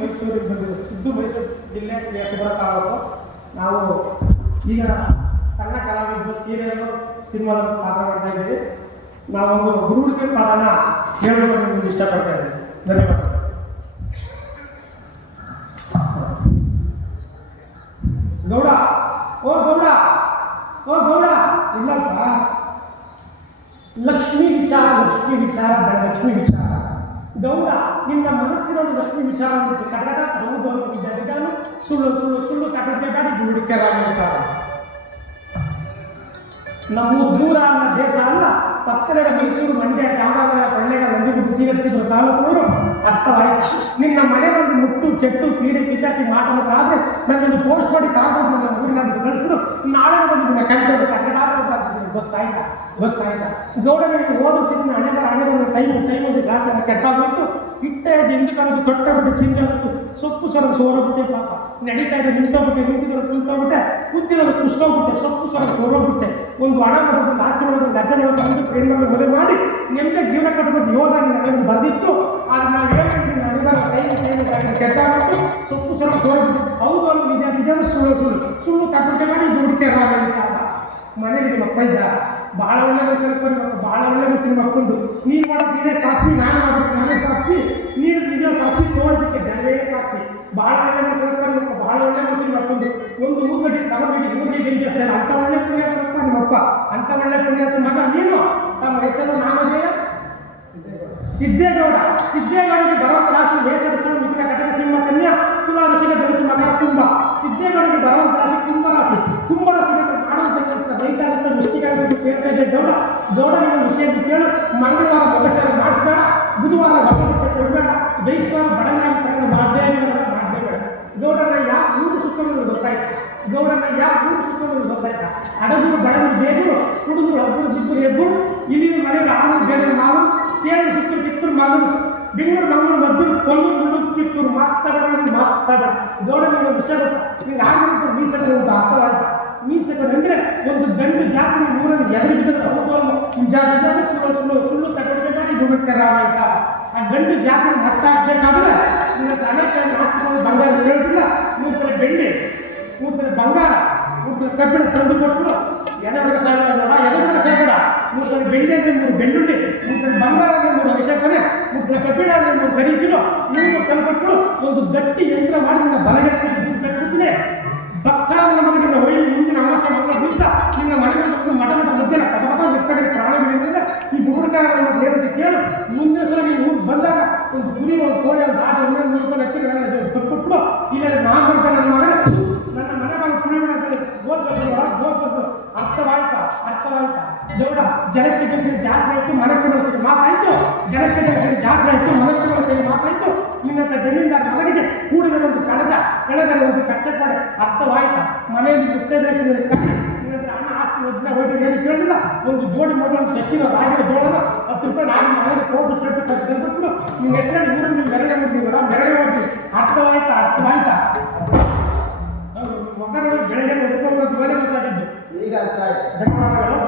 ಮೈಸೂರಿಗೆ ಬಂದಿದ್ದು. ಸಿದ್ದು ಮೈಸೂರು ಜಿಲ್ಲೆ ಹೆಸರು ತಾಲೂಕು. ನಾವು ಈಗ ಸಣ್ಣ ಕಲಾವಿದರು ಸೀರಿಯಲ್ಲು ಸಿನಿಮಾದಲ್ಲಿ ಪಾತ್ರ ಮಾಡ್ತಾ ಇದ್ದೀವಿ. ನಾವೊಂದು ಗುರುಡಿಕೆ ಪಾಠನ ಹೇಳೋದಕ್ಕೆ ನಿಮ್ಗೆ ಇಷ್ಟಪಡ್ತಾ ಇದ್ದೀವಿ. ಧನ್ಯವಾದ. ಗೌಡ ಓ ಗೌಡ ಓ ಗೌಡ ಇಲ್ಲಪ್ಪ, ಲಕ್ಷ್ಮೀ ವಿಚಾರ ಲಕ್ಷ್ಮೀ ವಿಚಾರ ಗೌಡ, ನಿನ್ನ ಮನಸ್ಸಿನಲ್ಲಿ ಲಕ್ಷ್ಮೀ ವಿಚಾರ ಅಂದ್ಬಿಟ್ಟು ಕನ್ನಡ ಹೌದು ಸುಳ್ಳು ಸುಳ್ಳು ಸುಳ್ಳು ಕಟ್ಟಕ್ಕೆ ಗಾಡಿ ಗುರುಡಿಕೆರಾಗಿರ್ತಾರೆ. ನಮ್ಮ ದೂರ ಅಲ್ಲ, ದೇಶ ಅಲ್ಲ, ಪಕ್ಕದ ಮೈಸೂರು, ಮಂಡ್ಯ, ಚಾಮರಾಜನಗರ, ಕೊಳ್ಳೇಗಾಲ, ನಂಜನಗೂಡು, ತೀರಸಿದ್ರು ತಾಲೂಕುಗಳು ಅರ್ಥವಾಯಿತು. ನಿನ್ನ ಮನೆ ಒಂದು ಮುಟ್ಟು ಚೆಟ್ಟು ಕೀಡೆ ಕಿಚಾಚಿ ಮಾತಾಡೋದಾದ್ರೆ ನನ್ನೊಂದು ಪೋಸ್ಟ್ ಮಾಡಿ ಕಾಗೋದು ನನ್ನ ಊರಿನ ಕಳಿಸಿದ್ರು. ನಾಳೆ ಬಂದು ನಿನ್ನ ಕಂಡು ಗೊತ್ತಾಯ್ತಾ ಗೌಡನಿಗೆ ಓದೋ ಸಿಕ್ಕಿನ ಹಣೆಬರ ಟೈಮ್ ಒಂದು ಗಾಚನ ಕೆಟ್ಟಾಗೋಯ್ತು. ಇಟ್ಟೆ ಎಂದುಕಂದು ತೊಟ್ಟಬಿಟ್ಟು ಚಿಂಗಾಬಿಟ್ಟು ಸೊಪ್ಪು ಸೊರಗು ಸೋರೋಗ್ಬಿಟ್ಟೆ. ಪಾಪ ನಡೀತಾ ಇದೆ, ನಿಂತಿದ್ರು ಕೂತಿದ್ರು ಕುಸ್ಕೋಗ್ಬಿಟ್ಟೆ, ಸೊಪ್ಪು ಸೊರಗು ಸೋರೋಗ್ಬಿಟ್ಟೆ. ಒಂದು ಹಣ ಮಾಡೋದು, ಆಸೆ ಮಾಡೋದು, ಗದ್ದೆ ಮಾಡೋದು ಅಂದು ಫ್ರೆಂಡ್ ಮದುವೆ ಮಾಡಿ ನೆಮ್ಮದಿ ಜೀವನ ಕಟ್ಟಬೋದು ಯೋಗ ನನಗೆ ಬರ್ದಿತ್ತು. ಆದ್ರೆ ನಾವು ಹೇಳ್ತೀನಿ ಹಣೆಬರ ಟೈಮ್ ಕೆಟ್ಟಾಗ್ಬಿಟ್ಟು ಸೊಪ್ಪು ಸೊರಗು ಸೋರೋಗ್ಬಿಟ್ಟು. ಹೌದು ಅಲ್ಲಿ ನಿಜ ಸುಳ್ಳು ಕಟ್ಟಬಿಟ್ಟೆ ಮಾಡಿ ದುಡ್ಕೆ ಮನೇಲಿ ನಿಮ್ಮ ಅಪ್ಪ ಇದ್ದ ಭಾಳ ಒಳ್ಳೆ ಮನುಷ್ಯರು ಮಕ್ಕಳು, ಭಾಳ ಒಳ್ಳೆ ಮನುಷ್ಯನ ಮಕ್ಕಳು. ನೀನು ಮಾಡೋದು ನೀನೇ ಸಾಕ್ಷಿ, ನಾನು ಮಾಡೋದು ನಾನೇ ಸಾಕ್ಷಿ, ನೀನು ನಿಜ ಸಾಕ್ಷಿ, ತೋಳೋದಕ್ಕೆ ಜನರೇ ಸಾಕ್ಷಿ. ಭಾಳ ಒಳ್ಳೆ ಮನುಷ್ಯರು ಮಕ್ಕಳು, ಭಾಳ ಒಳ್ಳೆ ಮನುಷ್ಯನ ಮಕ್ಕಳು. ಒಂದು ಊರಿಗೆ ತಗೊಂಡು ಊರಿಗೆ ಗೆಂಜಿ ಅಷ್ಟೇ ಅಂಥ ಒಳ್ಳೆ ಪುಣ್ಯಾತ್ಮ ನಿಮ್ಮಪ್ಪ, ಅಂಥ ಒಳ್ಳೆ ಪುಣ್ಯಾತ್ಮ ಮಗ ನೀನು. ತಮ್ಮ ಹೆಸರು ನಾಮದೇ ಸಿದ್ದೇಗೌಡಗೆ ಬರುವಂಥ ರಾಶಿ ವೇಷಗಳು ಮಿಥುನ ಕಟಕ ಸಿಂಹ ಕನ್ಯಾ ತುಲಾ ಋಷಿಗೆ ಧರಿಸಿ ಮಕರ ಕುಂಭ. ಸಿದ್ದೇಗೌಡಗೆ ಬರುವಂಥ ರಾಶಿ ಕುಂಭರಾಶಿಗೆ ಮಾಡುವಂಥ ಕೆಲಸ ಬೈಕಾಗುತ್ತೆ ಮುಷ್ಟಿಗಾರಕ್ಕೆ ಕೇಳ್ತಾ ಇದೆ. ಗೌಡನ ವಿಷಯ ಕೇಳು. ಮಂಗಳವಾರ ಮೊದಲ ಮಾಡಿಸ್ಬೇಡ, ಬುಧವಾರ ಹೊಸ ಬಟ್ಟೆ ಕೊಡಬೇಡ, ಬೈಸ್ವಾರ ಬಡನಾಗಿ ತಗೊಂಡ ಮಾಡಲೇಬೇಡ. ಗೌಡನ ಯಾಕೆ ಊರು ಸುತ್ತಮುತ್ತಲು ಗೊತ್ತಾಯ್ತಾ ಹಡಗರು ಬಡಗರು ಬೇಗರು ಹುಡುಗರು ಹಬ್ಬರು ಜಿಬ್ಬರು ಎಬ್ಬರು ಇಲ್ಲಿ ಮನೆಗೆ ಆರು ಬೇರೆ ಮಾಲು ಸೇರು ಸುತ್ತೂರು ಕಿತ್ತೂರು ಮಾಲು ಬೆಂಗಳೂರು ಮಂಗಳೂರು ಮದ್ದೂರು ಕೊಲ್ಲೂರು ಮುಳ್ಳೂರು ಕಿತ್ತೂರು ಮಾತಾಡ ಗೌಡನ ವಿಷಯ ಗೊತ್ತಾ. ನಿಂಗೆ ಆಗಿರುತ್ತೆ ಮೀಸಲು ಅಂತ ಅರ್ಥವಾಯ್ತಾ. ಮೀಸಕಂದ್ರೆ ಒಂದು ಗಂಡು ಜಾತಿ ಊರಲ್ಲಿ ಎದುರಿಗಿದ್ರೆ ಸುಳ್ಳು ತಗೊಳ್ಬೇಕಾಗಿ ದುಡ್ಕರಾಯ್ತ. ಆ ಗಂಡು ಜಾತಿ ಮಟ್ಟ ಹಾಕ್ಬೇಕಾದ್ರೆ ಅನೇಕ ಆಸ್ತಿಗಳು ಬಂಗಾರ ಹೇಳೋದಿಲ್ಲ. 3 ಥರ ಬೆಳ್ಳಿ, 3 ಥರ ಬಂಗಾರ, 3 ಥರ ಕಬ್ಬಿಣ ತಂದು ಕೊಟ್ಟು ಎದೆಬಡ ಸಾಯಬೇಡ 3 ಥರ ಬೆಳ್ಳಿ ಅಂದರೆ 3 ಬೆಳ್ಳುಳ್ಳಿ, 3 ಥರ ಬಂಗಾರ ಅಂದರೆ 3 ಅಭಿಷೇಕನೆ, 3 ಥರ ಕಬ್ಬಿಣ ಅಂದರೆ 3 ಗಡಿಜಿಲು ಇವು ತಂದುಕೊಟ್ಟು ಒಂದು ಗಟ್ಟಿ ಯಂತ್ರ ಮಾಡಿ ನನ್ನ ಬಲಗಟ್ಟಿ ದುಡ್ಡು ಕಟ್ಟುತ್ತದೆ. ಭಕ್ತಾದ ನಮಗೆ ನಿನ್ನ ಒಯ್ಯಿ ಮುಂದಿನ ಅಮಾವಾಸ್ಯೆ ಮಂಗಳ ದಿವಸ ನಿನ್ನ ಮನೆಗೆ ಮಠ ಮಧ್ಯಾಹ್ನ ಕಟಕ ಎಕ್ಕಡೆ ಪ್ರಾಣಗಳಿಂದ ಈ ಬುರುಡಕಾರಗಳನ್ನು ಹೇಳೋದು ಕೇಳು. ಮುಂದಿನ ಸಲ ನೀವು ಊರು ಬಂದಾಗ ಒಂದು ಕುರಿ, ಒಂದು ಕೋಳಿ, ಒಂದು ಆಟ 100 ಅಕ್ಕಿ ಕೊಟ್ಬಿಟ್ಟು ಇಲ್ಲ ನಾನು ಬರ್ತಾನೆ ನನ್ನ ಮಗನ ನನ್ನ ಮನೆ ಮಗ ಕುಳಿ ಓದ್ಬೇಕು. ಅರ್ಥವಾಯ್ತಾ ಗೌಡ, ಜನಕ್ಕೆ ಜನಿಸಿದ ಜಾತ್ರೆ ಆಯಿತು, ಮನಕ್ಕೆ ಬಳಸಿದ ಮಾತಾಯಿತು. ಜನಕ್ಕೆ ಜನಿಸಿದ ಜಾತ್ರೆ ಆಯಿತು, ಮನಕ್ಕೆ ಬಳಸಿದ ಮಾತಾಯಿತು. ನಿನ್ನ ಜಮೀನ್ದಾರ ಮಗನಿಗೆ ಕೂಡಿದ ಒಂದು ಕಳೆದರೆ ಒಂದು ಕಚ್ಚೆ ಅರ್ಥವಾಯ್ತಾ. ಮನೆಯಲ್ಲಿ ಮುತ್ತೈದರಲ್ಲಿ ಕಟ್ಟಿ ನಿನ್ನ ಹಣ ಆಸ್ತಿ ವಜ್ರ ಹೋಗಿ ಹೇಳಿ ಕೇಳಿಲ್ಲ. ಒಂದು ಜೋಡಿ ಮೊದಲು ಚಕ್ಕಿನ ರಾಗಿನ ಜೋಳನ 10 ರೂಪಾಯಿ ನಾನು ಮನೆಗೆ ಕೋಟು ಶರ್ಟ್ ಕಟ್ಟಿಕೊಂಡು ನಿಮ್ಮ ಹೆಸರಲ್ಲಿ ಊರು ನೀವು ಮೆರಳೆ ಹೋಗ್ತೀವಿ. ಅರ್ಥವಾಯ್ತಾ ಮಕ್ಕಳು ಬೆಳಗ್ಗೆ ಎದ್ಕೊಂಡು ಗೊತ್ತಾಗಿದ್ದು. ಈಗ ಅರ್ಥ ಆಯ್ತು. ಧನ್ಯವಾದಗಳು.